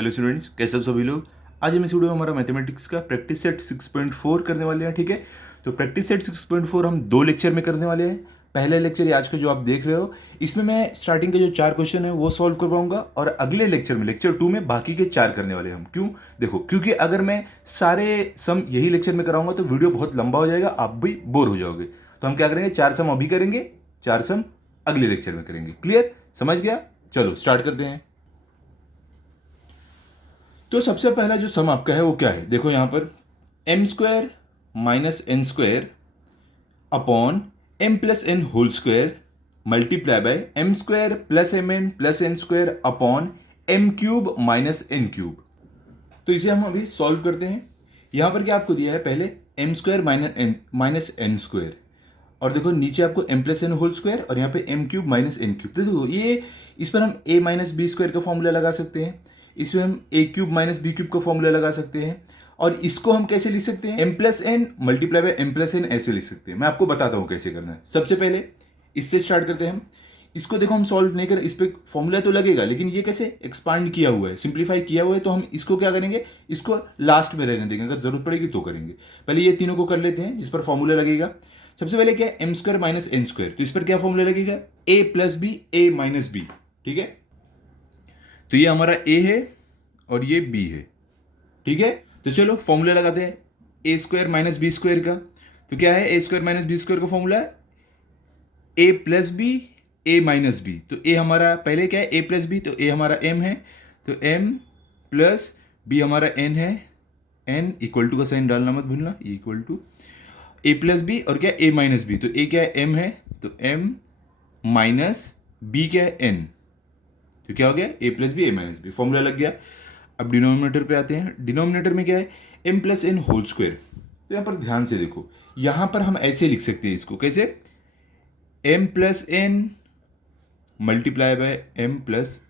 Hello students, कैसे हो सभी लोग। आज हम इस वीडियो में हमारा मैथमेटिक्स का प्रैक्टिस सेट 6.4 करने वाले हैं। ठीक है, तो प्रैक्टिस सेट 6.4 हम 2 लेक्चर में करने वाले हैं। पहला लेक्चर ये आज का जो आप देख रहे हो, इसमें मैं स्टार्टिंग के जो 4 क्वेश्चन है वो सॉल्व करवाऊंगा और अगले लेक्चर में लेक्चर 2 में बाकी के 4 करने वाले हैं हम। क्यों? देखो, क्योंकि अगर मैं सारे सम यही लेक्चर में कराऊंगा तो वीडियो बहुत लंबा हो जाएगा, आप भी बोर हो जाओगे। तो हम क्या करेंगे, 4 सम अभी करेंगे, 4 सम अगले लेक्चर में करेंगे। क्लियर? समझ गया? चलो स्टार्ट करते हैं। तो सबसे पहला जो सम आपका है वो क्या है, देखो यहां पर M square minus N square upon M plus N whole square multiply by M square plus M N plus N square upon M cube minus N cube. तो इसे हम अभी सॉल्व करते हैं। यहां पर क्या आपको दिया है, पहले M square minus N square, और देखो नीचे आपको M plus N whole square और यहाँ पे M cube minus N cube. तो देखो ये, इस पर हम ए माइनस बी स्क्वायर का फॉर्मूला लगा सकते हैं, इसमें हम A cube minus B cube का फॉर्मूला लगा सकते हैं, और इसको हम कैसे लिख सकते हैं, M plus N multiply by M plus N ऐसे लिख सकते हैं। मैं आपको बताता हूँ कैसे करना है। सबसे पहले इससे स्टार्ट करते हैं हम। इसको देखो हम सॉल्व नहीं कर, इस पर फॉर्मूला तो लगेगा, लेकिन ये कैसे एक्सपांड किया हुआ है, सिंप्लीफाई किया हुआ है, तो हम इसको क्या करेंगे, इसको लास्ट में रहने देंगे, अगर जरूरत पड़ेगी तो करेंगे। पहले ये तीनों को कर लेते हैं जिस पर फॉर्मूला लगेगा। सबसे पहले क्या है, M square minus N square, तो इस पर क्या फॉर्मूला लगेगा, A plus B A minus B. ठीक है, तो ये हमारा ए है और ये बी है। ठीक है, तो चलो फॉर्मूला लगाते हैं ए स्क्वायर माइनस बी स्क्वायर का। तो क्या है, ए स्क्वायर माइनस बी स्क्वायर का फॉर्मूला है ए plus B A minus B. तो ए हमारा पहले क्या है, ए प्लस बी, तो ए हमारा एम है, तो एम प्लस बी हमारा एन है, एन इक्वल टू का साइन डालना मत भूलना, equal to A plus B और क्या ए माइनस बी। तो ए क्या है, एम है, तो एम माइनस बी क्या है, एन। तो क्या हो गया, ए plus B A minus B, formula लग गया। अब डिनोमिनेटर पे आते हैं। डिनोमिनेटर में क्या है, M plus N whole square. तो यहाँ पर ध्यान से देखो, यहाँ पर हम ऐसे लिख सकते हैं इसको, कैसे, M plus N multiply by M plus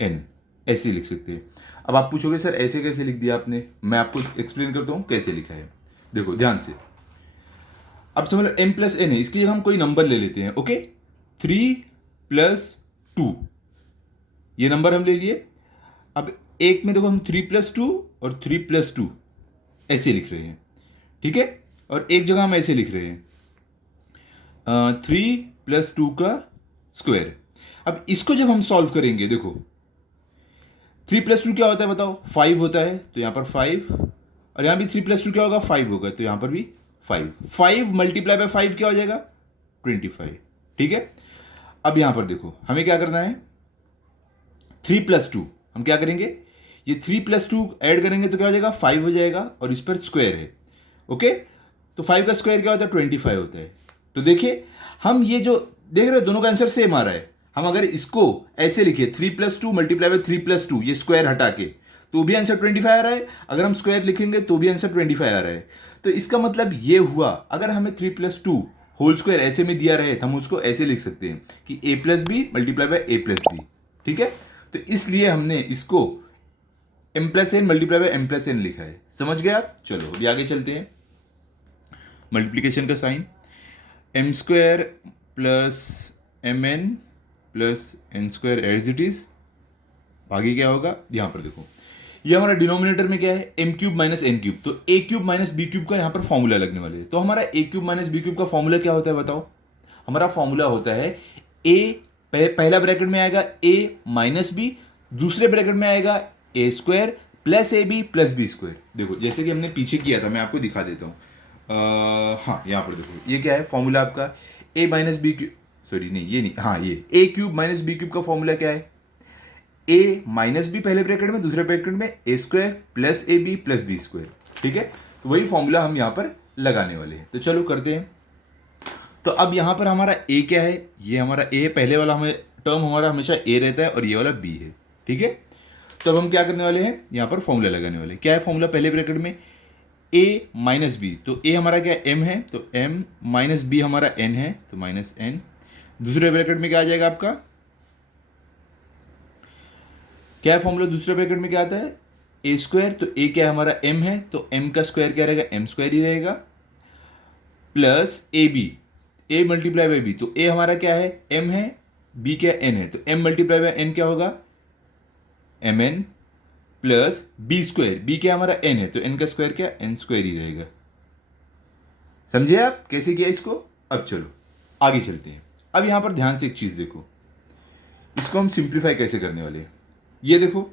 N, ऐसे लिख सकते हैं। अब आप पूछोगे सर ऐसे कैसे लिख दिया आपने, मैं आपको एक्सप्लेन करता हूँ कैसे लिखा है। देखो ध्यान से, अब समझ लो एम प्लस एन है, इसकी जगह हम कोई नंबर ले लेते हैं। ओके, 3+2 ये नंबर हम ले लिए। अब एक में देखो हम 3+2 और 3+2 ऐसे लिख रहे हैं। ठीक है, और एक जगह हम ऐसे लिख रहे हैं 3+2 का स्क्वायर। अब इसको जब हम सॉल्व करेंगे, देखो 3+2 क्या होता है बताओ, 5 होता है, तो यहां पर 5, और यहां भी 3+2 क्या होगा, 5 होगा, तो यहां पर भी 5। 5 मल्टीप्लाई बाय 5 क्या हो जाएगा, 25। ठीक है, अब यहां पर देखो हमें क्या करना है, 3+2 हम क्या करेंगे, ये 3+2 ऐड करेंगे तो क्या हो जाएगा, 5 हो जाएगा, और इस पर स्क्वायर है। ओके, तो 5 का स्क्वायर क्या होता है, 25 होता है। तो देखिए हम ये जो देख रहे हो, दोनों का आंसर सेम आ रहा है। हम अगर इसको ऐसे लिखे 3+2 मल्टीप्लाई बाय 3+2, ये स्क्वायर हटा के, तो भी आंसर 25 आ रहा है। अगर हम स्क्वायर लिखेंगे तो भी आंसर 25 आ रहा है। तो इसका मतलब ये हुआ, अगर हमें 3+2 होल स्क्वायर ऐसे में दिया रहे तो हम उसको ऐसे लिख सकते हैं कि A plus B multiply by A plus B. ठीक है, तो इसलिए हमने इसको M plus N multiply by M plus N लिखा है। समझ गए आप? चलो अभी आगे चलते हैं। मल्टीप्लीकेशन का sign, M square plus M N plus N square as it is. आगे क्या होगा, यहां पर देखो ये हमारा डिनोमिनेटर में क्या है, M cube minus N cube, तो A cube minus B cube का यहां पर फॉर्मूला लगने वाले हैं। तो हमारा A cube minus B cube का फॉर्मूला क्या होता है बताओ, हमारा फॉर्मूला होता है ए, पहला ब्रैकेट में आएगा ए माइनस बी, दूसरे ब्रैकेट में आएगा A square plus A B plus B square. देखो जैसे कि हमने पीछे किया था, मैं आपको दिखा देता हूँ। हाँ यहाँ पर देखो ये क्या है फॉर्मूला आपका, A minus B cube, sorry नहीं ये नहीं, हाँ ये A cube minus B cube का फॉर्मूला क्या है, ए माइनस बी पहले ब्रैकेट में, दूसरे ब्रैकेट में A square plus A B plus B square. ठीक है, तो वही फॉर्मूला हम यहाँ पर लगाने वाले हैं। तो चलो करते हैं। तो अब यहाँ पर हमारा ए क्या है, ये हमारा ए है, पहले वाला हमें टर्म हमारा हमेशा ए रहता है और ये वाला बी है। ठीक है, तो अब हम क्या करने वाले हैं, यहाँ पर फॉर्मूला लगाने वाले हैं। क्या है फॉर्मूला, पहले ब्रैकेट में ए माइनस बी, तो ए हमारा क्या है, एम है, तो एम माइनस बी हमारा एन है, तो माइनस एन। दूसरे ब्रैकेट में क्या आ जाएगा आपका, क्या है फॉर्मूला, दूसरे ब्रैकेट में क्या आता है, ए स्क्वायर, तो ए क्या है हमारा एम है, तो एम का स्क्वायर क्या रहेगा, एम स्क्वायर ही रहेगा, plus A B, A multiply by B, तो ए हमारा क्या है, एम है, बी क्या एन है, तो एम मल्टीप्लाई बाई एन क्या होगा, M N, plus B square, B क्या हमारा एन है तो एन का स्क्वायर क्या एन स्क्वायर ही रहेगा। समझे आप कैसे किया इसको। अब चलो आगे चलते हैं। अब यहां पर ध्यान से एक चीज देखो, इसको हम सिंप्लीफाई कैसे करने वाले हैं। ये देखो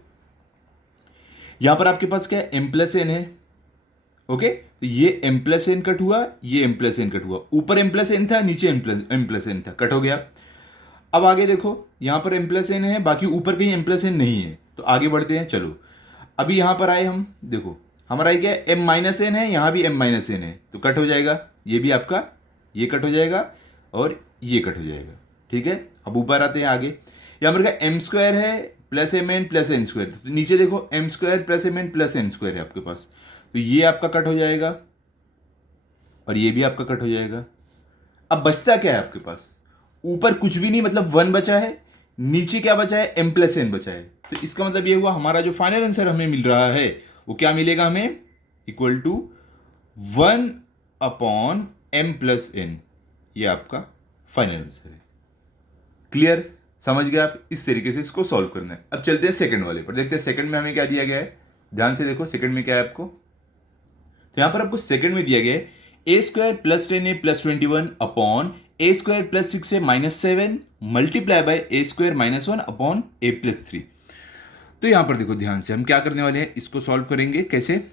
यहां पर आपके पास क्या है एम प्लस एन है। ओके तो ये एम प्लस एन कट हुआ, ये एम प्लस एन कट हुआ, ऊपर एम प्लस एन था नीचे एम प्लस एन था, कट हो गया। अब आगे देखो यहां पर एम प्लस एन है, बाकी ऊपर कहीं एम प्लस एन नहीं है, तो आगे बढ़ते हैं। चलो अभी यहां पर आए हम, देखो हमारा क्या है एम माइनस एन है, यहां भी एम माइनस एन है, तो कट हो जाएगा, ये भी आपका ये कट हो जाएगा और ये कट हो जाएगा। ठीक है अब ऊपर आते हैं आगे, यहां पर क्या एम स्क्वायर है plus M N plus N square, तो नीचे देखो M square plus M N plus N square है आपके पास, तो ये आपका कट हो जाएगा और ये भी आपका कट हो जाएगा। अब बचता क्या है आपके पास, ऊपर कुछ भी नहीं मतलब वन बचा है, नीचे क्या बचा है एम प्लस एन बचा है, तो इसका मतलब ये हुआ हमारा जो फाइनल आंसर हमें मिल रहा है वो क्या मिलेगा हमें, इक्वल टू 1/m+n, ये आपका फाइनल आंसर है। क्लियर, समझ गए आप। इस तरीके से इसको सॉल्व करना है। अब चलते हैं सेकंड वाले पर, देखते हैं सेकंड में हमें क्या दिया गया है। ध्यान से देखो सेकंड में क्या है आपको, तो यहां पर आपको सेकंड में दिया गया है a² + 10a + 21 upon a² + 6a - 7 multiply by a² - 1 upon a + 3। तो यहां पर देखो ध्यान से हम क्या करने वाले हैं, इसको सॉल्व करेंगे कैसे।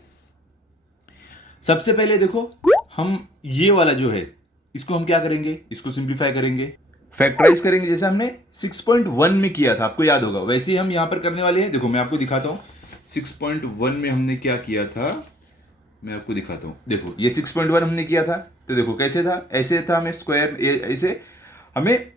सबसे पहले देखो हम ये वाला जो है इसको हम क्या करेंगे, इसको सिंप्लीफाई करेंगे, फैक्टराइज करेंगे, जैसे हमने 6.1 में किया था, आपको याद होगा वैसे ही हम यहां पर करने वाले हैं। देखो मैं आपको दिखाता हूं 6.1 में हमने क्या किया था, मैं आपको दिखाता हूं। देखो ये 6.1 हमने किया था, तो देखो कैसे था, ऐसे था, हमें स्क्वायर ऐसे हमें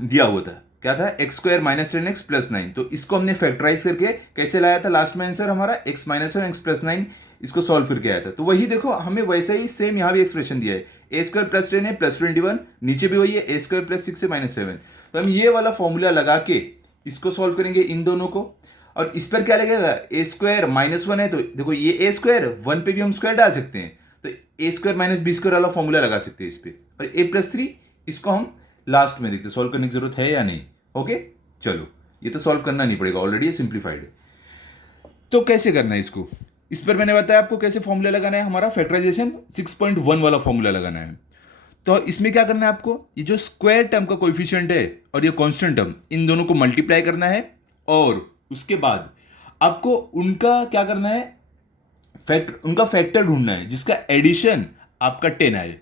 दिया हुआ था, क्या था x² - 10x + 9, तो इसको हमने फैक्टराइज करके कैसे लाया था, लास्ट में आंसर हमारा x - 1 x + 9, इसको सॉल्व करके आया था। तो वही देखो हमें वैसे ही सेम यहाँ भी एक्सप्रेशन दिया है, a² + 10 है + 21, नीचे भी वही है a² + 6 है -7। तो हम ये वाला फॉर्मूला लगा के इसको सॉल्व करेंगे इन दोनों को, और इस पर क्या लगेगा a² -1 है, तो देखो ये a², 1 पे भी हम स्क्वायर डाल सकते हैं, तो a² - b² वाला फॉर्मूला लगा सकते हैं इस पे, और a + 3 इसको हम लास्ट में देखते सॉल्व करने की जरूरत है या नहीं। ओके चलो ये तो सॉल्व करना नहीं पड़ेगा, ऑलरेडी ये सिंप्लीफाइड है। तो कैसे करना है इसको, इस पर मैंने बताया आपको कैसे फॉर्मूला लगाना है, हमारा फैक्टराइजेशन 6.1 वाला फॉर्मूला लगाना है। तो इसमें क्या करना है आपको, ये जो स्क्वायर टर्म का कोएफिशिएंट है और ये कांस्टेंट टर्म, इन दोनों को मल्टीप्लाई करना है, और उसके बाद आपको उनका क्या करना है, उनका फैक्टर ढूंढना है जिसका एडिशन आपका 10 आए।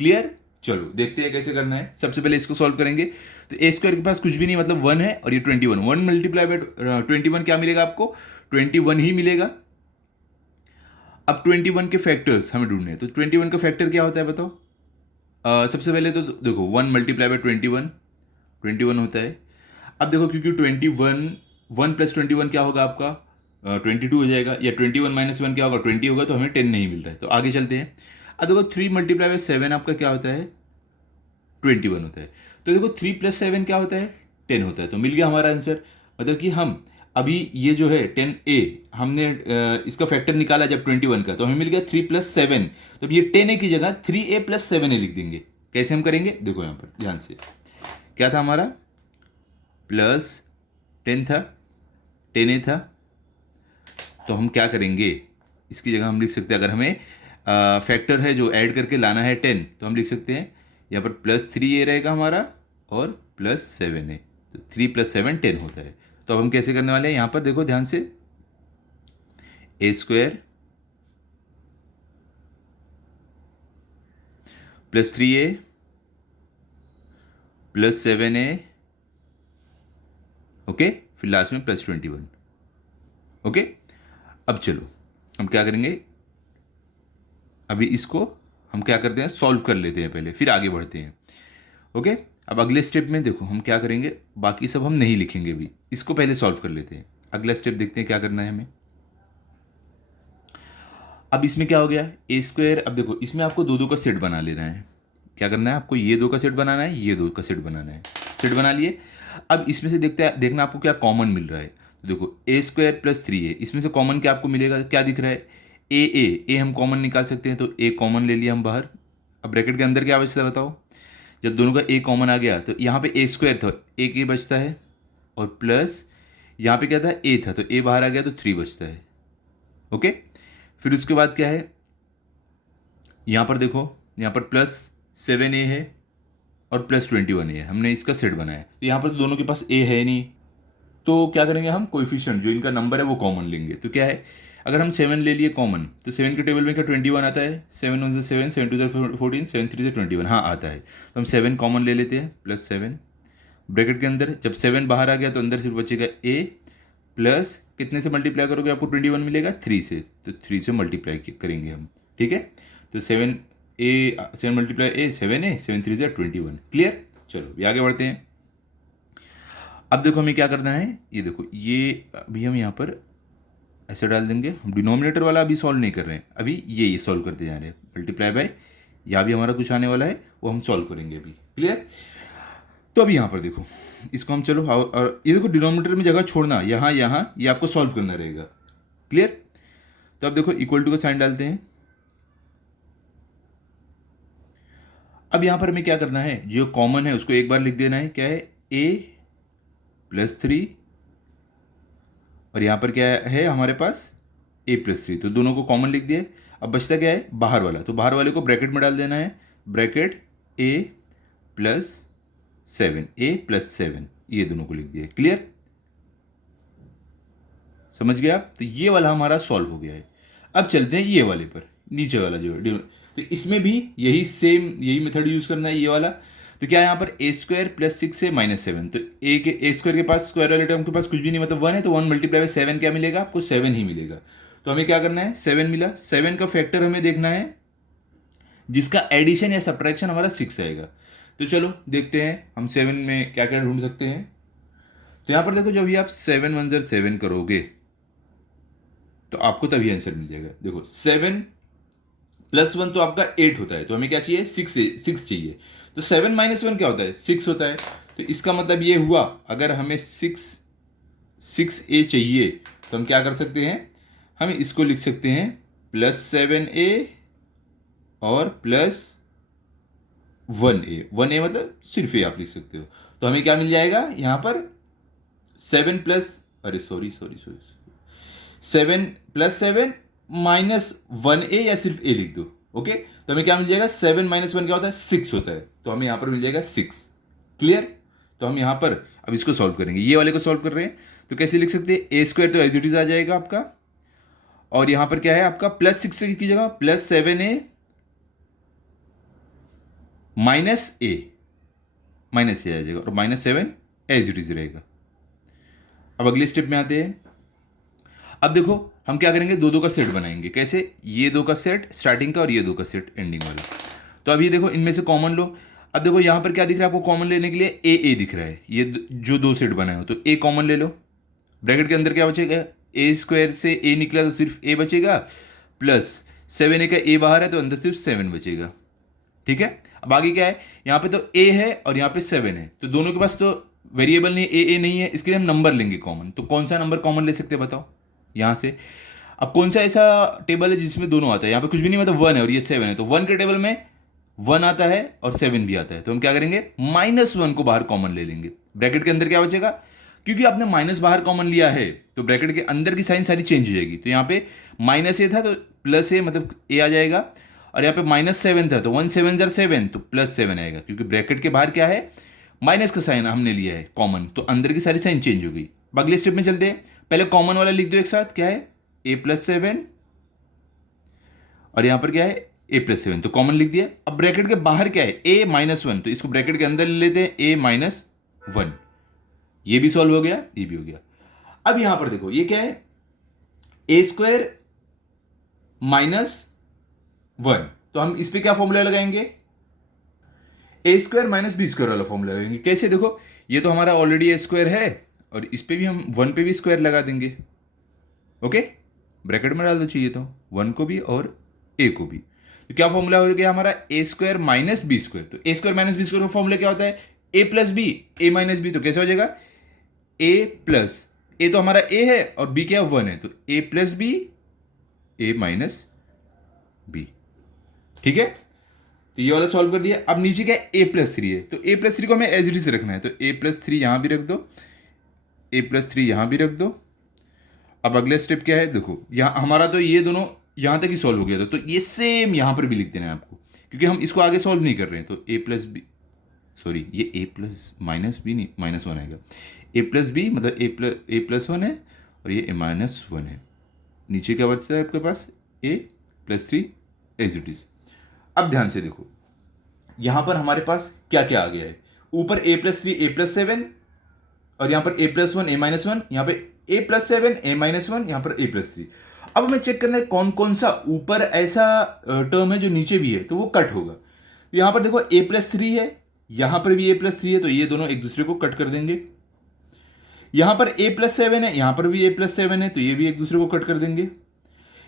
क्लियर, चलो देखते हैं कैसे करना है। सबसे पहले इसको सॉल्व करेंगे, तो a² के पास कुछ भी नहीं मतलब 1 है, और ये 21, 1 मल्टीप्लाई बाय 21 क्या मिलेगा आपको, 21 ही मिलेगा। अब 21 के फैक्टर्स हमें ढूंढने हैं, तो 21 का फैक्टर क्या होता है बताओ। सबसे पहले तो देखो 1 मल्टीप्लाई बाय 21 होता है। अब देखो क्योंकि 21 1 + 21 क्या होगा आपका 22 हो जाएगा, या 21 - 1 क्या होगा 20 होगा, तो हमें 10 नहीं मिल रहा है, तो आगे चलते हैं। अब देखो 3 मल्टीप्लाई बाय 7 आपका क्या होता है 21 होता है, तो देखो 3 + 7 क्या होता है 10 होता है, तो मिल गया हमारा आंसर। मतलब कि हम अभी ये जो है 10a हमने इसका फैक्टर निकाला जब 21 का, तो हमें मिल गया 3 + 7, तो अब ये 10a की जगह 3a + 7a लिख देंगे। कैसे हम करेंगे देखो यहाँ पर ध्यान से, क्या था हमारा +10 था, 10a था, तो हम क्या करेंगे इसकी जगह हम लिख सकते हैं, अगर हमें फैक्टर है जो ऐड करके लाना है 10, तो हम लिख सकते हैं यहाँ पर +3a रहेगा हमारा और +7a, तो 3 + 7 10 होता है। तो अब हम कैसे करने वाले हैं, यहाँ पर देखो ध्यान से, a² + 3a + 7a, ओके, फिर लास्ट में +21। ओके अब चलो हम क्या करेंगे, अभी इसको हम क्या करते हैं सॉल्व कर लेते हैं पहले, फिर आगे बढ़ते हैं। ओके अब अगले स्टेप में देखो हम क्या करेंगे, बाकी सब हम नहीं लिखेंगे भी, इसको पहले सॉल्व कर लेते हैं। अगला स्टेप देखते हैं क्या करना है हमें। अब इसमें क्या हो गया a², अब देखो इसमें आपको दो का सेट बना लेना है। क्या करना है आपको, ये 2 का सेट बनाना है, ये 2 का सेट बनाना है, सेट बना लिए। अब इसमें से देखना आपको क्या कॉमन मिल रहा है, तो देखो a² + 3a, इसमें से कॉमन क्या आपको मिलेगा, क्या दिख रहा है a हम कॉमन निकाल सकते हैं, तो a कॉमन ले लिया हम बाहर। अब ब्रैकेट के अंदर क्या बचता है बताओ, जब दोनों का a कॉमन आ गया तो यहाँ पे a² था, एक ही बचता है, और प्लस यहाँ पे क्या था, ए था, तो ए बाहर आ गया तो 3 बचता है। ओके, फिर उसके बाद क्या है, यहाँ पर देखो, यहाँ पर +7a है और +21a है, हमने इसका सेट बनाया है। तो यहाँ पर तो दोनों के पास a है नहीं, तो क्या करेंगे हम, कोएफिशिएंट जो इनका नंबर है वो कॉमन लेंगे। तो क्या है, अगर हम 7 ले लिए कॉमन, तो 7 के टेबल में क्या 21 आता है, 7 1 7, 7 2 14, 7 3 21, हाँ आता है। तो हम 7 कॉमन ले लेते हैं, +7 ब्रैकेट के अंदर, जब 7 बाहर आ गया तो अंदर सिर्फ बचेगा a, प्लस कितने से मल्टीप्लाई करोगे आपको 21 मिलेगा, 3 से, तो 3 से मल्टीप्लाई करेंगे हम, ठीक है। तो 7 मल्टीप्लाई a 7a, 7 3 21, क्लियर। चलो अभी आगे बढ़ते हैं। अब देखो हमें क्या करना है, ये देखो, ये अभी हम यहाँ पर ऐसे डाल देंगे, हम डिनोमिनेटर वाला अभी सॉल्व नहीं कर रहे हैं, अभी ये सॉल्व करते जा रहे हैं, मल्टीप्लाई बाय, या भी हमारा कुछ आने वाला है वो हम सॉल्व करेंगे अभी, क्लियर। तो अभी यहाँ पर देखो, इसको हम चलो, और ये देखो डिनोमिनेटर में जगह छोड़ना, यहाँ यहाँ ये आपको सॉल्व करना रहेगा, क्लियर। तो अब देखो इक्वल टू का साइन डालते हैं। अब यहाँ पर हमें क्या करना है, जो कॉमन है उसको एक बार लिख देना है, क्या है, a+3, और यहाँ पर क्या है हमारे पास a+3, तो दोनों को कॉमन लिख दिए। अब बचता क्या है, बाहर वाला, तो बाहर वाले को ब्रैकेट में डाल देना है, ब्रैकेट a+7, ये दोनों को लिख दिया, क्लियर, समझ गए आप। तो ये वाला हमारा सॉल्व हो गया है। अब चलते हैं ये वाले पर, नीचे वाला जो है, तो इसमें भी यही मेथड यूज करना है, ये वाला। तो क्या है यहाँ पर a² + 6 से -7, तो a² के पास स्क्वायर वाले टर्म के पास कुछ भी नहीं, मतलब 1 है, तो 1 मल्टीप्लाई बाय 7 क्या मिलेगा आपको, 7 ही मिलेगा। तो हमें क्या करना है, 7 मिला, 7 का फैक्टर हमें देखना है जिसका एडिशन या सब्ट्रैक्शन हमारा 6 आएगा। तो चलो देखते हैं हम 7 में क्या क्या ढूंढ सकते हैं। तो यहाँ पर देखो, जब भी आप 7 1 7 करोगे तो आपको तभी आंसर मिल जाएगा। देखो 7 + 1 तो आपका 8 होता है, तो हमें क्या चाहिए, 6 चाहिए। तो 7 - 1 क्या होता है, 6 होता है। तो इसका मतलब ये हुआ, अगर हमें 6a चाहिए तो हम क्या कर सकते हैं, हम इसको लिख सकते हैं +7a और +1a, 1a मतलब सिर्फ a आप लिख सकते हो। तो हमें क्या मिल जाएगा यहाँ पर, 7 -7 या सिर्फ a लिख दो, ओके। तो हमें क्या मिल जाएगा, 7 - 1 क्या होता है, 6 होता है, तो हमें यहाँ पर मिल जाएगा 6, क्लियर। तो हम यहाँ पर अब इसको सॉल्व करेंगे, ये वाले को सॉल्व कर रहे हैं, तो कैसे लिख सकते हैं, a² तो एज इट इज आ जाएगा आपका, और यहाँ पर क्या है आपका +6 की जगह +7a -a आ जाएगा, और -7 एज इट इज रहेगा। अब अगले स्टेप में आते हैं। अब देखो हम क्या करेंगे, दो का सेट बनाएंगे, कैसे, ये 2 का सेट स्टार्टिंग का और ये 2 का सेट एंडिंग वाला। तो अभी देखो इनमें से कॉमन लो। अब देखो यहाँ पर क्या दिख रहा है आपको, कॉमन लेने के लिए a दिख रहा है, ये जो 2 सेट बनाए हो, तो a कॉमन ले लो। ब्रैकेट के अंदर क्या बचेगा, a² से a निकला तो सिर्फ a बचेगा, +7a का a बाहर है तो अंदर सिर्फ 7 बचेगा, ठीक है। अब आगे क्या है, यहाँ पे तो a है और यहाँ पे 7 है, तो दोनों के पास तो वेरिएबल नहीं, a नहीं है, इसके लिए हम नंबर लेंगे कॉमन। तो कौन सा नंबर कॉमन ले सकते हैं बताओ, यहाँ से। अब कौन सा ऐसा टेबल है जिसमें दोनों आता है, यहाँ पे कुछ भी नहीं, मतलब 1 है और ये 7 है, तो 1 के टेबल में 1 आता है और 7 भी आता है, तो हम क्या करेंगे, -1 को बाहर कॉमन ले लेंगे। ब्रैकेट के अंदर क्या बचेगा, क्योंकि आपने माइनस बाहर कॉमन लिया है तो ब्रैकेट के अंदर की साइन सारी चेंज हो जाएगी। तो यहाँ पे -a था तो +a मतलब a आ जाएगा, और यहाँ पे -7 था तो 1 7 7 तो +7 आएगा, क्योंकि ब्रैकेट के बाहर क्या है, माइनस का साइन हमने लिया है कॉमन, तो अंदर की सारी साइन चेंज हो गई। अगले स्टेप में चलते हैं, पहले कॉमन वाला लिख दो एक साथ, क्या है a+7, और यहाँ पर क्या है a+7, तो कॉमन लिख दिया। अब ब्रैकेट के बाहर क्या है a-1, तो इसको ब्रैकेट के अंदर ले लेते हैं a-1, ये भी सॉल्व हो गया, ये भी हो गया। अब यहां पर देखो ये क्या है, a² -1, तो हम इस पे क्या फॉर्मूला लगाएंगे, a² - b² वाला फॉर्मूला लगाएंगे। कैसे, देखो ये तो हमारा ऑलरेडी a² है और इस पे भी हम 1 पे भी स्क्वायर लगा देंगे, ओके। ब्रैकेट में डाल दो चाहिए तो 1 को भी और a को भी, तो क्या फॉर्मूला हो गया हमारा a² - b²। तो a² - b² का फॉर्मूला क्या होता है, a + b, a - b, तो कैसे हो जाएगा a तो हमारा a है और b क्या 1 है, तो a + b, a - b, ठीक है। तो ये वाला सॉल्व कर दिया। अब नीचे क्या है a + 3 है, तो a + 3 को हमें एज इट इज रखना है, तो a + 3 यहां भी रख दो, ए प्लस थ्री यहाँ भी रख दो। अब अगले स्टेप क्या है, देखो यहाँ हमारा तो ये दोनों यहाँ तक ही सॉल्व हो गया था, तो ये सेम यहाँ पर भी लिख देना है आपको, क्योंकि हम इसको आगे सॉल्व नहीं कर रहे हैं। तो ए प्लस बी, सॉरी ये ए प्लस माइनस बी नहीं, माइनस वन आएगा। ए प्लस बी मतलब ए प्लस वन है और ये ए माइनस वन है। नीचे क्या बचता है आपके पास, A plus three as it is. अब ध्यान से देखो यहाँ पर हमारे पास क्या क्या आ गया है, ऊपर ए प्लस थ्री ए प्लस सेवन, और यहाँ पर ए प्लस वन ए माइनस वन, यहाँ पे ए प्लस सेवन ए माइनस वन, यहाँ पर ए प्लस थ्री। अब हमें चेक करना है कौन कौन सा ऊपर ऐसा टर्म है जो नीचे भी है, तो वो कट होगा। तो यहाँ पर देखो ए प्लस थ्री है, यहाँ पर भी ए प्लस थ्री है, तो ये दोनों एक दूसरे को कट कर देंगे। यहाँ पर ए प्लस सेवन है, यहाँ पर भी ए प्लस सेवन है, तो ये भी एक दूसरे को कट कर देंगे।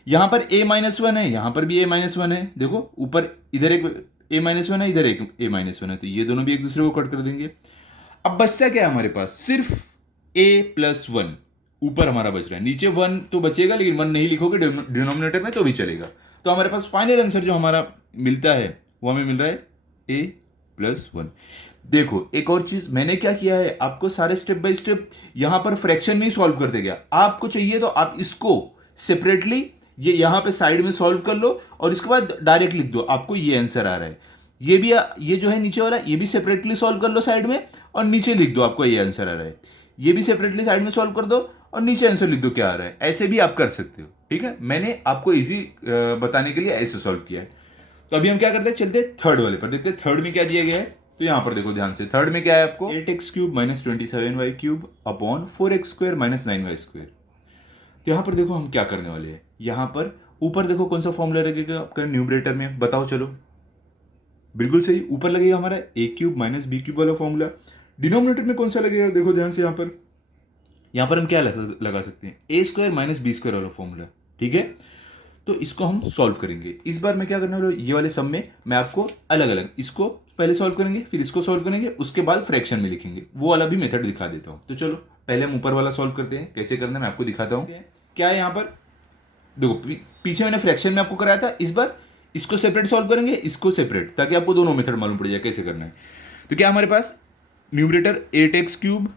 यहाँ पर ए माइनस वन है, यहाँ पर भी ए माइनस वन है, देखो ऊपर इधर एक ए माइनस वन है, इधर एक ए माइनस वन है, तो ये दोनों भी एक दूसरे को कट कर देंगे। अब बचता क्या है हमारे पास, सिर्फ ए प्लस वन ऊपर हमारा बच रहा है, नीचे वन तो बचेगा लेकिन वन नहीं लिखोगे डिनोमिनेटर में तो भी चलेगा। तो हमारे पास फाइनल आंसर जो हमारा मिलता है वो हमें मिल रहा है ए प्लस वन। देखो एक और चीज मैंने क्या किया है, आपको सारे स्टेप बाय स्टेप यहां पर फ्रैक्शन में ही सॉल्व करते गया। आपको चाहिए तो आप इसको सेपरेटली ये यहां पे साइड में सॉल्व कर लो और इसके बाद डायरेक्ट लिख दो, आपको ये आंसर आ रहा है। ये भी ये जो है नीचे वाला ये भी सेपरेटली सॉल्व कर लो साइड में और नीचे लिख दो, आपको ये आंसर आ रहा है। ये भी सेपरेटली साइड में सॉल्व कर दो और नीचे आंसर लिख दो क्या आ रहा है। ऐसे भी आप कर सकते हो, ठीक है। मैंने आपको इजी बताने के लिए ऐसे सॉल्व किया है। तो अभी हम क्या करते हैं, चलते थर्ड वाले पर, देखते हैं थर्ड में क्या दिया गया है। तो यहां पर देखो ध्यान से, थर्ड में क्या है आपको, 8x cube minus 27y cube upon 4x square minus 9y square. तो यहां पर देखो हम क्या करने वाले हैं, यहां पर ऊपर देखो कौन सा फॉर्मूला लगेगा आपका न्यूमरेटर में, बताओ चलो। बिल्कुल सही, ऊपर लगेगा हमारा A cube minus B cube वाला फॉर्मूला। डिनोमिनेटर में कौन सा लगेगा, देखो ध्यान से यहां पर हम क्या लगा सकते हैं, ए स्क्वायर माइनस बी स्क्वायर वाला फॉर्मूला, ठीक है। तो इसको हम सॉल्व करेंगे। इस बार मैं क्या करने वाला हूं, ये वाले सम में मैं आपको अलग अलग इसको पहले सॉल्व करेंगे, फिर इसको सॉल्व करेंगे, उसके बाद फ्रैक्शन में लिखेंगे, वो वाला भी मेथड दिखा देता हूं। तो चलो पहले हम ऊपर वाला सॉल्व करते हैं, कैसे करना है मैं आपको दिखाता हूं। क्या है यहाँ पर देखो, पीछे मैंने फ्रैक्शन में आपको कराया था, इस बार इसको सेपरेट सॉल्व करेंगे, इसको सेपरेट, ताकि आपको दोनों मेथड मालूम पड़ जाए कैसे करना है। तो क्या हमारे पास numerator 8x cube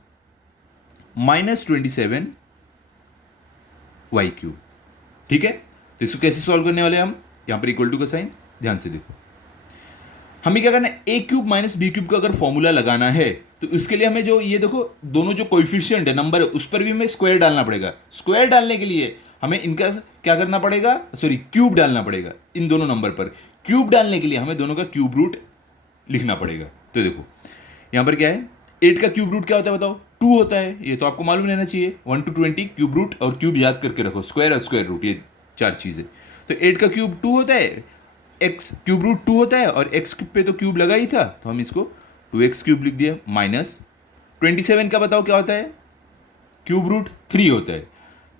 minus 27 Y cube, ठीक है। तो इसको कैसे सॉल्व करने वाले हम, यहां पर इक्वल टू का साइन, ध्यान से देखो हमें क्या करना है, ए क्यूब माइनस बी क्यूब का अगर फॉर्मूला लगाना है तो इसके लिए हमें जो ये देखो दोनों जो कोएफिशिएंट है नंबर है उस पर भी हमें स्क्वायर डालना पड़ेगा। स्क्वायर डालने के लिए हमें इनका क्या करना पड़ेगा, सॉरी क्यूब डालना पड़ेगा इन दोनों नंबर पर। क्यूब डालने के लिए हमें दोनों का क्यूब रूट लिखना पड़ेगा। तो देखो यहां पर क्या है, 8 का क्यूब रूट क्या होता है बताओ, 2 होता है, ये तो आपको मालूम रहना चाहिए। 1 to 20 क्यूब रूट और क्यूब याद करके रखो, स्क्वायर और स्क्वायर रूट, ये चार चीज़ें। तो 8 का क्यूब 2 होता है, एक्स क्यूब रूट 2 होता है, और एक्स पे तो क्यूब लगा ही था तो हम इसको 2x क्यूब लिख दिया, माइनस 27 का बताओ क्या होता है, क्यूब रूट 3 होता है,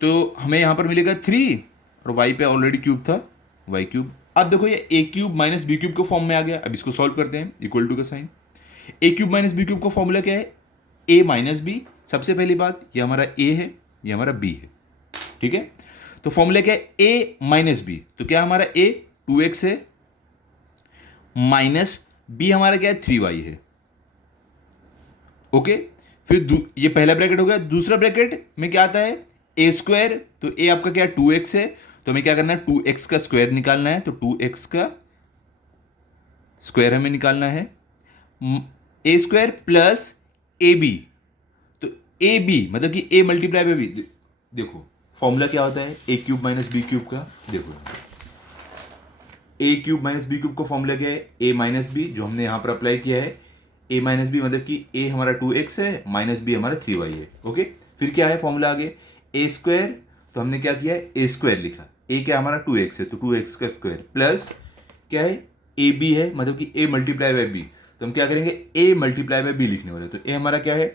तो हमें यहाँ पर मिलेगा 3 और y पे ऑलरेडी क्यूब था, y क्यूब। अब देखो ये a cube minus B cube के फॉर्म में आ गया। अब इसको सॉल्व करते हैं, इक्वल टू का sign, a cube minus B cube का फॉर्मूला क्या है, a माइनस बी। सबसे पहली बात ये हमारा a है, ये हमारा b है, ठीक है। तो फॉर्मूला क्या है, a माइनस बी, तो क्या हमारा a 2x है, माइनस b हमारा क्या है 3y है, ओके। फिर ये पहला ब्रैकेट हो गया, दूसरा ब्रैकेट में क्या आता है, ए स्क्वायर, तो ए आपका क्या 2x है, तो हमें क्या करना है 2x का स्क्वायर निकालना है, तो 2x का स्क्वायर हमें निकालना है, ए स्क्वायर प्लस ए बी, तो ए बी मतलब कि ए मल्टीप्लाई बाय बी। देखो फॉर्मूला क्या होता है, ए क्यूब माइनस बी क्यूब का, देखो ए क्यूब माइनस बी क्यूब का फॉर्मूला क्या है, ए माइनस बी, जो हमने यहां पर अप्लाई किया है, ए माइनस बी मतलब कि ए हमारा 2x है, माइनस बी हमारा 3y है, ओके। फिर क्या है फॉर्मूला आगे, ए स्क्वायर, तो हमने क्या किया है ए स्क्वायर लिखा, ए क्या हमारा 2x है तो 2x का स्क्वायर, प्लस क्या है ए बी है मतलब कि ए मल्टीप्लाई बाय बी, तो हम क्या करेंगे ए मल्टीप्लाई बाय बी लिखने वाले। तो ए हमारा क्या है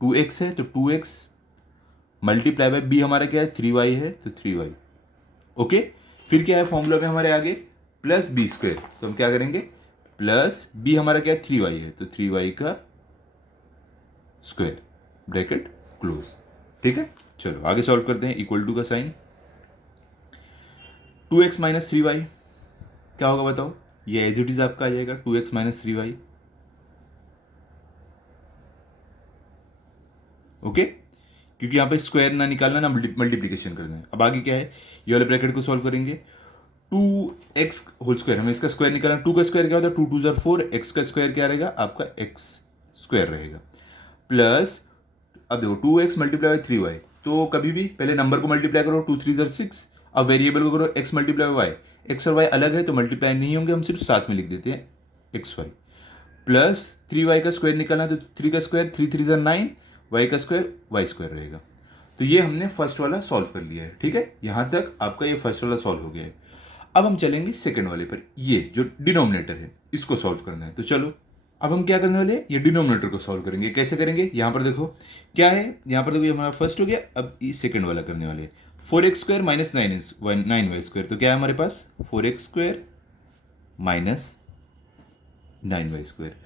2x है, तो 2x मल्टीप्लाई बाय बी हमारा क्या है 3y है, तो 3y, ओके। फिर क्या है फॉर्मूला में हमारे आगे प्लस बी स्क्वायर, तो हम क्या करेंगे प्लस बी हमारा क्या है 3y है, तो 3y का स्क्वायर, ब्रैकेट क्लोज, ठीक है। चलो आगे सॉल्व करते हैं, इक्वल टू का साइन, 2x माइनस 3y क्या होगा बताओ, ये एज इट इज आपका आ जाएगा 2x माइनस 3y, ओके। क्योंकि यहाँ पे स्क्वायर ना निकालना ना मल्टीप्लीकेशन करना है। अब आगे क्या है, ये वाले ब्रैकेट को सॉल्व करेंगे। 2x होल स्क्वायर, हमें इसका स्क्वायर निकालना। 2 का स्क्वायर क्या होता है, 2 2 ज़ार 4, x का स्क्वायर क्या रहेगा आपका x स्क्वायर रहेगा, प्लस अब देखो 2x मल्टीप्लाई बाई 3y, तो कभी भी पहले नंबर को मल्टीप्लाई करो, 2 3 ज़ार 6, अब वेरिएबल को करो x multiply by y, x और y अलग है तो मल्टीप्लाई नहीं होंगे, हम सिर्फ साथ में लिख देते हैं xy, प्लस 3y का स्क्वायर निकालना तो 3 का स्क्वायर 3 3 ज़ार 9, y का स्क्वायर y स्क्वायर रहेगा। तो ये हमने फर्स्ट वाला सॉल्व कर लिया है, ठीक है, यहाँ तक आपका ये फर्स्ट वाला सॉल्व हो गया है। अब हम चलेंगे सेकंड वाले पर, ये जो डिनोमिनेटर है इसको सॉल्व करना है। तो चलो अब हम क्या करने वाले हैं, ये डिनोमिनेटर को सॉल्व करेंगे। कैसे करेंगे, यहाँ पर देखो क्या है, यहाँ पर देखो ये हमारा फर्स्ट हो गया। अब ये सेकंड वाला करने वाले हैं। 4x square minus 9y square, तो क्या है हमारे पास 4x square minus 9y square.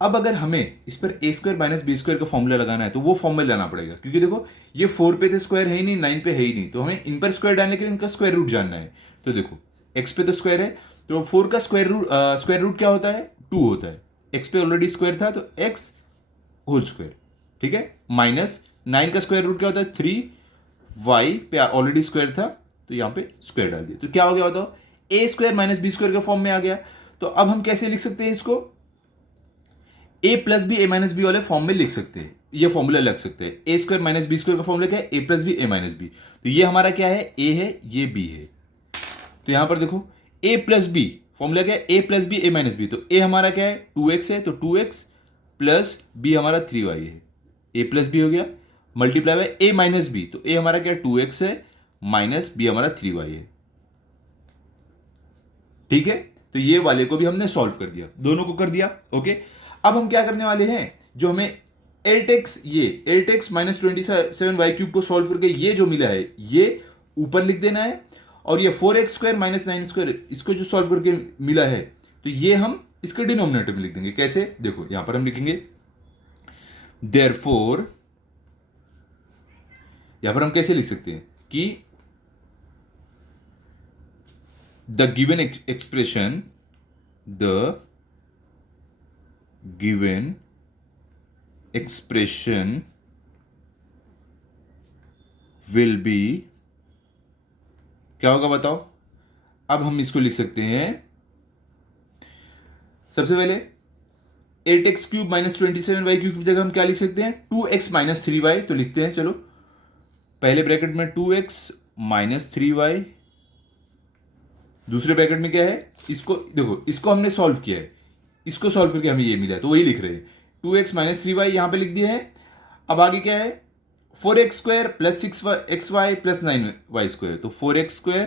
अब अगर हमें इस पर ए स्क्वायर माइनस बी स्क्वायर का फॉर्मूला लगाना है तो वो फॉर्मूला लाना पड़ेगा, क्योंकि देखो ये 4 पे तो स्क्वायर है ही नहीं, 9 पे है ही नहीं, तो हमें इन पर स्क्वायर डालने के लिए इनका स्क्वायर रूट जानना है। तो देखो x पे तो स्क्वायर है, तो 4 का स्क्वायर रूट क्या होता है, 2 होता है। x पे ऑलरेडी स्क्वायर था तो x होल स्क्वायर, ठीक है, माइनस 9 का स्क्वायर रूट क्या होता है 3, y पे ऑलरेडी स्क्वायर था तो यहाँ पे स्क्वायर डाल दिया, तो क्या हो गया बताओ, ए स्क्वायर माइनस बी स्क्वायर का फॉर्म में आ गया। तो अब हम कैसे लिख सकते हैं इसको, ए plus B A minus B वाले फॉर्म में लिख सकते हैं, ये फॉर्मूला लग सकते हैं। ए स्क्वायर माइनस बी स्क्वायर का फॉर्मूला क्या है, ए plus B A minus B, तो ये हमारा क्या है, ए है, ये बी है। तो यहां पर देखो a प्लस बी फॉर्मूला क्या है, a plus B A minus B, तो a हमारा क्या है 2x है, तो 2x प्लस b हमारा 3y है, a प्लस बी हो गया, multiply by a minus B, तो a हमारा क्या है 2x है, माइनस b हमारा 3y है, ठीक है। तो ये वाले को भी हमने सॉल्व कर दिया, दोनों को कर दिया, ओके। अब हम क्या करने वाले हैं, जो हमें 8x माइनस 27y क्यूब को सॉल्व करके ये जो मिला है ये ऊपर लिख देना है, और ये 4x स्क्वायर माइनस 9 स्क्वायर इसको जो सॉल्व करके मिला है तो ये हम इसके डिनोमिनेटर में लिख देंगे। कैसे, देखो यहां पर हम लिखेंगे देयरफॉर, यहां पर हम कैसे लिख सकते हैं कि the given expression will be, क्या होगा बताओ। अब हम इसको लिख सकते हैं, सबसे पहले 8x cube minus 27y cube की जगह हम क्या लिख सकते हैं, 2x माइनस 3y, तो लिखते हैं चलो, पहले ब्रैकेट में 2x माइनस 3y, दूसरे ब्रैकेट में क्या है, इसको देखो इसको हमने सॉल्व किया है, इसको सॉल्व करके हमें ये मिला है तो वही लिख रहे हैं, 2x माइनस 3y यहां पे लिख दिए हैं। अब आगे क्या है, 4x square plus 6xy plus 9y square, तो 4x square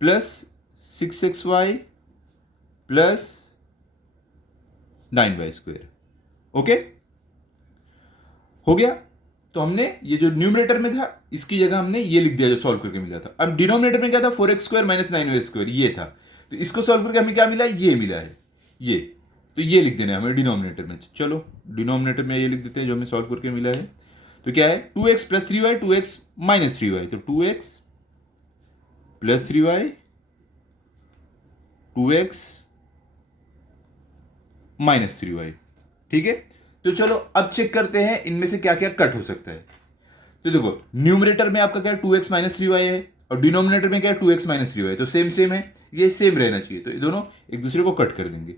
plus 6xy plus 9y square, okay हो गया। तो हमने ये जो न्यूमरेटर में था इसकी जगह हमने ये लिख दिया जो सॉल्व करके मिला था। अब डिनोमिनेटर में क्या था, 4x square minus 9y square ये था, तो इसको सॉल्व करके हमें क्या मिला, ये मिला है ये, तो ये लिख देना है हमें डिनोमिनेटर में। चलो डिनोमिनेटर में ये लिख देते हैं जो हमें सॉल्व करके मिला है, तो क्या है 2x plus 3y, 2x minus 3y, तो 2x plus 3y, 2x minus 3y, ठीक है। तो चलो अब चेक करते हैं इनमें से क्या क्या कट हो सकता है। तो देखो न्यूमरेटर में आपका क्या है 2x माइनस 3y है, और डिनोमिनेटर में क्या है 2x माइनस 3y, तो सेम है, ये सेम रहना चाहिए, तो ये दोनों एक दूसरे को कट कर देंगे।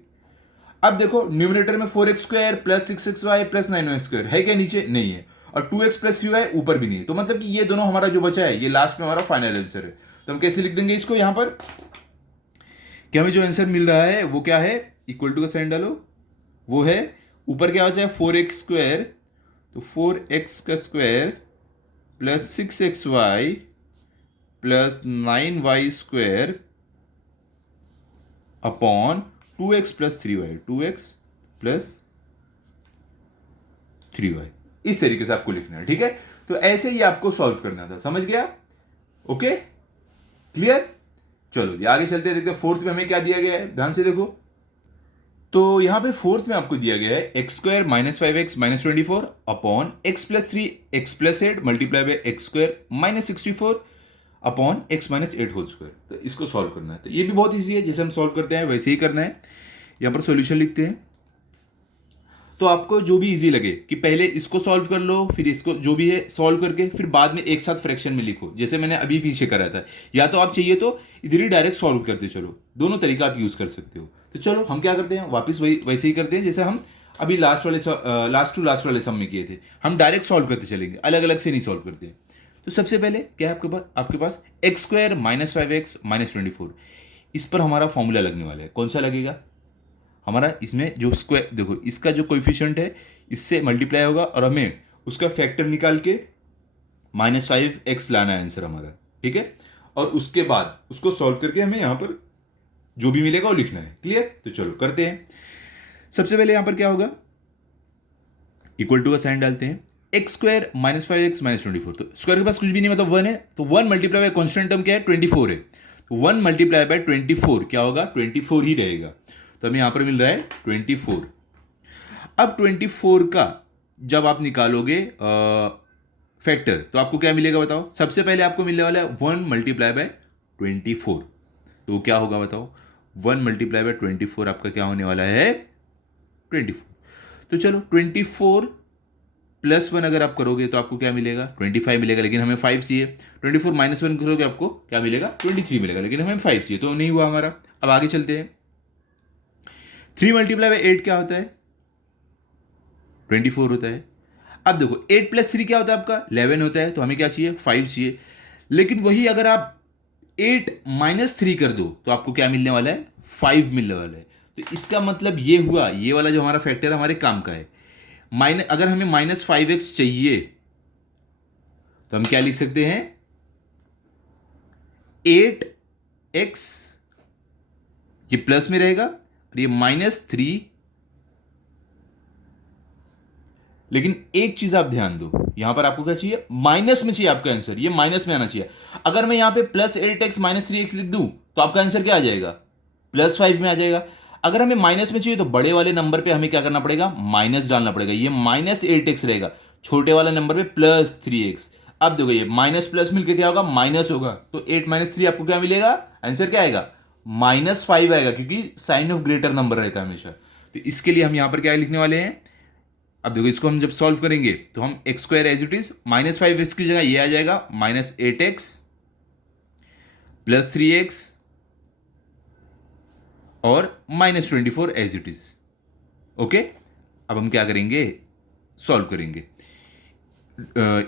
अब देखो न्यूमरेटर में 4x square plus 6xy plus 9y square है क्या, नीचे नहीं है, और 2x प्लस 3y ऊपर भी नहीं है, तो मतलब कि ये दोनों हमारा जो बचा है ये लास्ट में हमारा फाइनल आंसर है। तो हम कैसे लिख देंगे इसको, यहां पर कि हमें जो आंसर मिल रहा है वो क्या है, इक्वल टू का साइन डालो, वो है ऊपर क्या बचा है 4x स्क्वायर, तो 4x का square plus 6xy plus 9y square upon 2x plus 3y, 2x plus 3y, इस तरीके से आपको लिखना है, ठीक है। तो ऐसे ही आपको सॉल्व करना था, समझ गया, ओके क्लियर। चलो ये आगे चलते हैं, देखते हैं फोर्थ में हमें क्या दिया गया है, ध्यान से देखो। तो यहां पे फोर्थ में आपको दिया गया है X square minus 5x minus 24 upon X plus 3 X plus 8 multiply by X square minus 64 upon X minus 8 whole square. तो इसको सॉल्व करना है, तो ये भी बहुत ईजी है, जैसे हम सॉल्व करते हैं वैसे ही करना है। यहां पर सॉल्यूशन लिखते हैं, तो आपको जो भी इजी लगे कि पहले इसको सॉल्व कर लो, फिर इसको जो भी है सॉल्व करके फिर बाद में एक साथ फ्रैक्शन में लिखो, जैसे मैंने अभी पीछे करा था। या तो आप चाहिए तो इधर ही डायरेक्ट सॉल्व करते चलो, दोनों तरीका आप यूज कर सकते हो। तो चलो हम क्या करते हैं, वापस वही वैसे ही करते हैं जैसे हम अभी लास्ट वाले सम में किए थे। हम डायरेक्ट सॉल्व करते चलेंगे, अलग अलग से नहीं सॉल्व करते। तो सबसे पहले क्या है आपके पास X square minus 5x minus 24। इस पर हमारा फॉर्मूला लगने वाला है। कौन सा लगेगा हमारा, इसमें जो स्क्वायर देखो इसका जो कोएफिशिएंट है इससे मल्टीप्लाई होगा और हमें उसका फैक्टर निकाल के -5x लाना है आंसर हमारा, ठीक है। और उसके बाद उसको सॉल्व करके हमें यहाँ पर जो भी मिलेगा वो लिखना है। क्लियर? तो चलो करते हैं। सबसे पहले यहां पर क्या होगा, इक्वल टू का साइन डालते हैं। X square minus 5x minus 24, तो स्क्वायर के पास कुछ भी नहीं मतलब 1 है, तो 1 मल्टीप्लाई बाय कॉन्स्टेंट टर्म क्या है 24 है, तो 1 मल्टीप्लाई बाय 24 क्या होगा 24 ही रहेगा। तो हमें यहां पर मिल रहा है 24। अब 24 का जब आप निकालोगे फैक्टर तो आपको क्या मिलेगा बताओ। सबसे पहले आपको मिलने वाला है 1 मल्टीप्लाई बाय 24, तो क्या होगा बताओ। 1 मल्टीप्लाई बाय 24 आपका क्या होने वाला है 24। तो चलो 24 प्लस 1 अगर आप करोगे तो आपको क्या मिलेगा 25 मिलेगा, लेकिन हमें 5 चाहिए। 24 माइनस 1 करोगे आपको क्या मिलेगा 23 मिलेगा, लेकिन हमें 5 चाहिए, तो नहीं हुआ हमारा। अब आगे चलते हैं। 3 मल्टीप्लाई बाय 8 क्या होता है 24 होता है। अब देखो 8 प्लस 3 क्या होता है आपका 11 होता है, तो हमें क्या चाहिए 5 चाहिए। लेकिन वही अगर आप 8 माइनस 3 कर दो तो आपको क्या मिलने वाला है 5 मिलने वाला है। तो इसका मतलब ये हुआ, ये वाला जो हमारा फैक्टर हमारे काम का है। अगर हमें -5x चाहिए तो हम क्या लिख सकते हैं 8x, ये प्लस में रहेगा और ये -3। लेकिन एक चीज आप ध्यान दो, यहां पर आपको क्या चाहिए माइनस में चाहिए आपका आंसर, ये माइनस में आना चाहिए। अगर मैं यहां पे +8x -3x लिख दूं तो आपका आंसर क्या आ जाएगा +5 में आ जाएगा। अगर हमें माइनस में चाहिए तो बड़े वाले नंबर पे हमें क्या करना पड़ेगा माइनस डालना पड़ेगा, ये -8x रहेगा। छोटे वाले नंबर पे +3x। अब देखो ये माइनस प्लस मिलकर क्या होगा माइनस होगा, तो 8 - 3 आपको क्या मिलेगा आंसर क्या आएगा -5 आएगा, क्योंकि साइन ऑफ ग्रेटर नंबर रहता है हमेशा। तो इसके लिए हम यहां पर क्या लिखने वाले हैं। अब देखो इसको हम जब सॉल्व करेंगे तो हम X square as it is -5x की जगह ये आ जाएगा -8x +3x और -24 एज इट इज। ओके, अब हम क्या करेंगे सॉल्व करेंगे,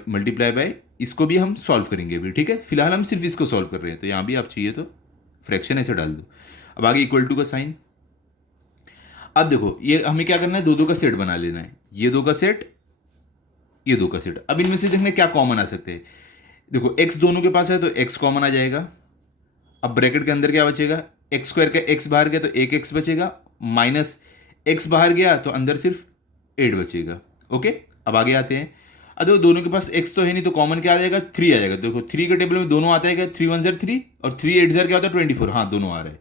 मल्टीप्लाई बाय इसको भी हम सॉल्व करेंगे अभी, ठीक है। फिलहाल हम सिर्फ इसको सॉल्व कर रहे हैं, तो यहां भी आप चाहिए तो फ्रैक्शन ऐसे डाल दो। अब आगे इक्वल टू का साइन। अब देखो ये हमें क्या करना है, दो का सेट बना लेना है, ये 2 का सेट ये 2 का सेट। अब इनमें से देखना क्या कॉमन आ सकते हैं। देखो x दोनों के पास है तो x कॉमन आ जाएगा। अब ब्रैकेट के अंदर क्या बचेगा एक्स स्क्वायर का x बाहर गया तो 1x बचेगा, माइनस x बाहर गया तो अंदर सिर्फ 8 बचेगा। ओके, अब आगे आते हैं। अब देखो दोनों के पास x तो है नहीं, तो कॉमन क्या आ जाएगा 3 आ जाएगा। देखो 3 के टेबल में दोनों आता है क्या 3 1 3 और 3 8 क्या होता है 24, हाँ दोनों आ रहे हैं।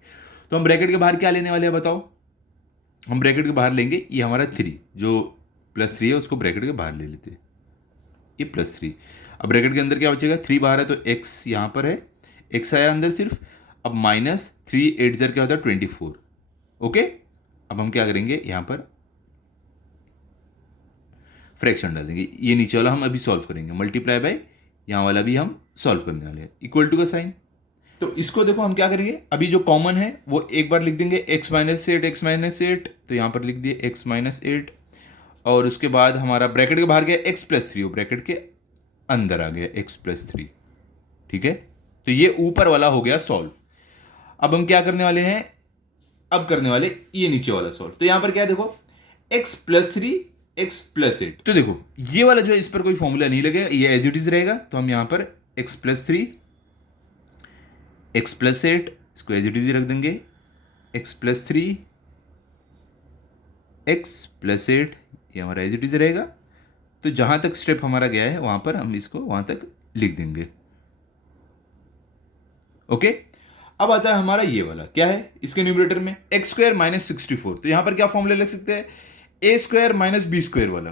तो हम ब्रैकेट के बाहर क्या लेने वाले हैं बताओ। हम ब्रैकेट के बाहर लेंगे ये हमारा 3, जो +3 है उसको ब्रैकेट के बाहर ले लेते हैं, ये +3। अब ब्रैकेट के अंदर क्या बचेगा 3 बाहर है तो x यहाँ पर है, x आया अंदर सिर्फ। अब -3 8 क्या होता है 24। ओके, अब हम क्या करेंगे यहाँ पर फ्रैक्शन डाल देंगे। ये नीचे वाला हम अभी सॉल्व करेंगे, मल्टीप्लाई बाय यहाँ वाला भी हम सॉल्व करने वाले हैं, इक्वल टू का साइन। तो इसको देखो हम क्या करेंगे, अभी जो कॉमन है वो एक बार लिख देंगे x - 8, तो यहाँ पर लिख दिए x - 8 और उसके बाद हमारा ब्रैकेट के बाहर गया x +3, वो ब्रैकेट के अंदर आ गया x +3, ठीक है। तो ये ऊपर वाला हो गया सॉल्व। अब हम क्या करने वाले हैं, अब करने वाले ये नीचे वाला सॉल्व। तो यहाँ पर क्या है देखो x +3 x +8, तो देखो ये वाला जो है इस पर कोई फॉर्मूला नहीं लगेगा, ये एज इट इज रहेगा। तो हम यहाँ पर x +3 x +8 इसको एज इट इज रख देंगे, x +3 x +8 ये हमारा एज इट इज रहेगा। तो जहां तक स्टेप हमारा गया है वहां पर हम इसको वहां तक लिख देंगे। ओके, अब आता है हमारा ये वाला क्या है, इसके न्यूमरेटर में x² - 64, तो यहां पर क्या फॉर्मूला लिख सकते हैं a² - b² वाला।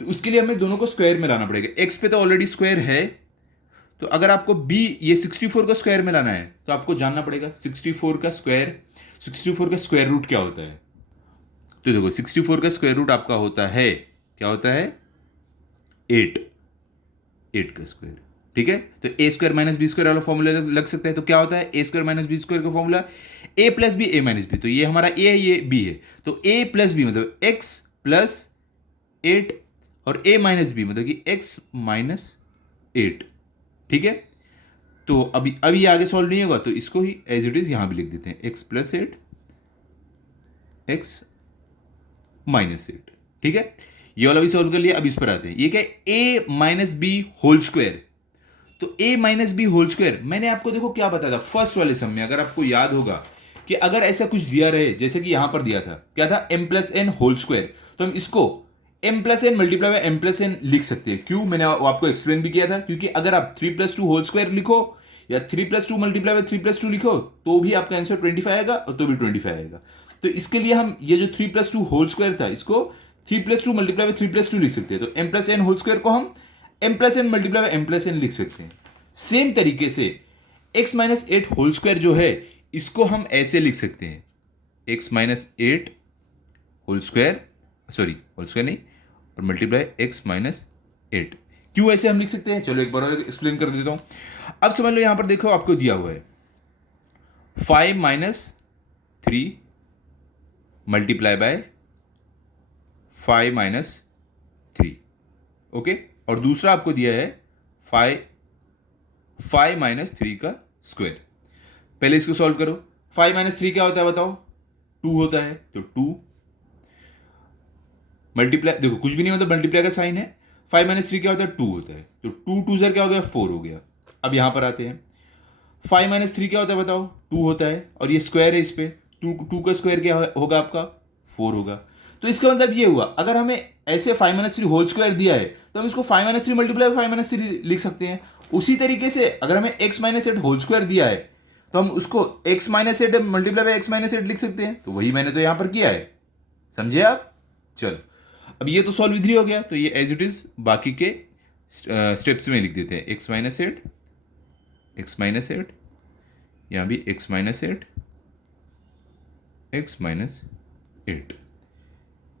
तो उसके लिए हमें दोनों को स्क्वायर में लाना पड़ेगा। x पे तो ऑलरेडी स्क्वायर है, तो अगर आपको b ये 64 का स्क्वायर में लाना है तो आपको जानना पड़ेगा 64 का स्क्वायर रूट क्या होता है। तो देखो 64 का स्क्वायर रूट आपका होता है, क्या होता है, 8, 8 का स्क्वायर। ठीक है, तो ए स्क्वायर माइनस बी स्क्वायर वाला फॉर्मूला लग सकता है। तो क्या होता है, ए स्क्वायर माइनस बी स्क्वायर का formula A plus B A minus B. तो ये हमारा ए है, ये बी है, तो ए प्लस बी मतलब एक्स प्लस 8 और ए माइनस बी मतलब कि एक्स माइनस 8। ठीक है, तो अभी आगे सॉल्व नहीं होगा, तो इसको ही एज इट इज यहां भी लिख देते हैं, एक्स प्लस 8 एक्स माइनस 8। ठीक है, ये वाला भी सॉल्व कर लिया। अब इस पर आते हैं, ये क्या है, A minus B whole square. तो ए माइनस बी होल स्क्वायर मैंने आपको देखो क्या बताया था फर्स्ट वाले सम में, अगर आपको याद होगा कि अगर ऐसा कुछ दिया रहे, जैसे कि यहां पर दिया था क्या था, m plus N whole square, तो हम इसको m plus N multiply by m plus N लिख सकते हैं। क्यों, मैंने आपको एक्सप्लेन भी किया था, क्योंकि अगर आप 3 प्लस 2 होल स्क्वायर लिखो या 3 प्लस 2 मल्टीप्लाई बाय 3 प्लस 2 लिखो तो भी आपका आंसर 25 आएगा, और तो भी 25 आएगा। तो इसके लिए हम ये जो 3 प्लस 2 होल स्क्वायर था, इसको 3 प्लस 2 मल्टीप्लाई बाय 3 प्लस 2 लिख सकते हैं। तो m plus N whole square को हम m plus N multiply by m plus N लिख सकते हैं। सेम तरीके से x माइनस 8 होल स्क्वायर जो है, इसको हम ऐसे लिख सकते हैं, x minus 8 whole square, sorry whole square नहीं, और मल्टीप्लाई x माइनस 8। क्यों ऐसे हम लिख सकते हैं, चलो एक बार और एक्सप्लेन कर देता हूं। अब समझ लो, यहां पर देखो आपको दिया हुआ है 5 minus 3 multiply by 5 minus 3, okay, और दूसरा आपको दिया है 5 माइनस 3 का स्क्वायर। पहले इसको सॉल्व करो। 5 माइनस 3 क्या होता है बताओ, 2 होता है, तो 2 मल्टीप्लाई, देखो कुछ भी नहीं मतलब मल्टीप्लाई का साइन है। 5 माइनस 3 क्या होता है, 2 होता है, तो 2 2 सर क्या हो गया, 4 हो गया। अब यहां पर आते हैं, 5 माइनस 3 क्या होता है बताओ, 2 होता है, और ये स्क्वायर है, इस पे 2 का स्क्वायर क्या होगा आपका, 4 होगा। तो इसका मतलब ये हुआ, अगर हमें ऐसे 5 माइनस 3 होल स्क्वायर दिया है तो हम इसको 5 माइनस 3 मल्टीप्लाई 5 माइनस 3 लिख सकते हैं। उसी तरीके से अगर हमें x माइनस 8 होल स्क्वायर दिया है तो हम उसको x minus 8 multiply bye x minus 8 लिख सकते हैं। तो वही मैंने तो यहां पर किया है, समझे आप। चलो, अब ये तो सॉल्व इधर हो गया, तो ये एज इट इज बाकी के स्टेप्स में लिख देते हैं, x माइनस 8 यहां भी x माइनस 8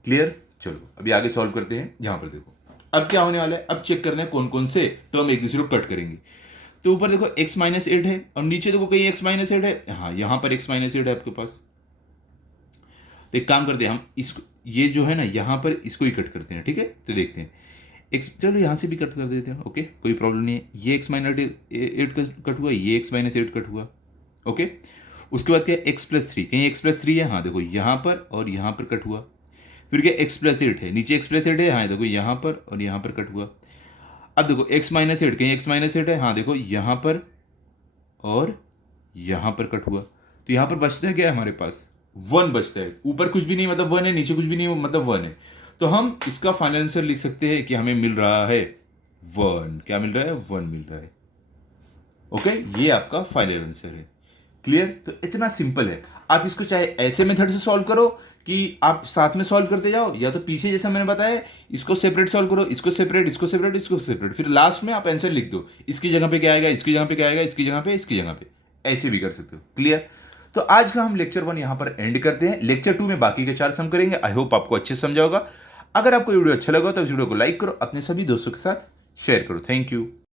क्लियर। चलो अभी आगे सॉल्व करते हैं। यहां पर देखो अब क्या होने वाला है, अब चेक करना है कौन कौन से, तो हम एक दूसरे को कट करेंगे। तो ऊपर देखो x माइनस 8 है, और नीचे देखो कहीं x माइनस 8 है, हाँ यहां पर x माइनस 8 है आपके पास। तो एक काम करते हैं, हम इसको, ये जो है ना यहां पर इसको ही कट करते हैं, ठीक है। तो देखते हैं x, चलो यहां से भी कट कर देते हैं, ओके कोई प्रॉब्लम नहीं है। ये x माइनस 8 कट हुआ, ये x माइनस 8 कट हुआ, ओके। उसके बाद क्या है, x प्लस 3, कहीं x प्लस 3 है, हाँ देखो यहां पर और यहां पर कट हुआ। फिर क्या x प्लस 8 है, नीचे x प्लस 8 है, हाँ देखो यहाँ पर और यहाँ पर कट हुआ। अब देखो x माइनस 8, कहीं x माइनस 8 है, हाँ देखो यहाँ पर और यहाँ पर कट हुआ। तो यहाँ पर बचता है क्या है, हमारे पास 1 बचता है। ऊपर कुछ भी नहीं मतलब 1 है, नीचे कुछ भी नहीं मतलब 1 है। तो हम इसका फाइनल आंसर लिख सकते हैं कि हमें मिल रहा है 1। क्या मिल रहा है, 1 मिल रहा है, ओके। ये आपका फाइनल आंसर है, क्लियर। तो इतना सिंपल है। आप इसको चाहे ऐसे मेथड से सॉल्व करो कि आप साथ में सॉल्व करते जाओ, या तो पीछे जैसा मैंने बताया इसको सेपरेट सॉल्व करो, इसको सेपरेट, इसको सेपरेट, इसको सेपरेट, फिर लास्ट में आप आंसर लिख दो, इसकी जगह पे क्या आएगा, इसकी जगह पे क्या आएगा, इसकी जगह पे, इसकी जगह पे, ऐसे भी कर सकते हो, क्लियर। तो आज का हम लेक्चर 1 यहां पर एंड करते हैं। लेक्चर 2 में बाकी के 4 सम करेंगे। आई होप आपको अच्छे से समझा होगा। अगर आपको वीडियो अच्छा लगा तो इस वीडियो को लाइक करो, अपने सभी दोस्तों के साथ शेयर करो। Thank you.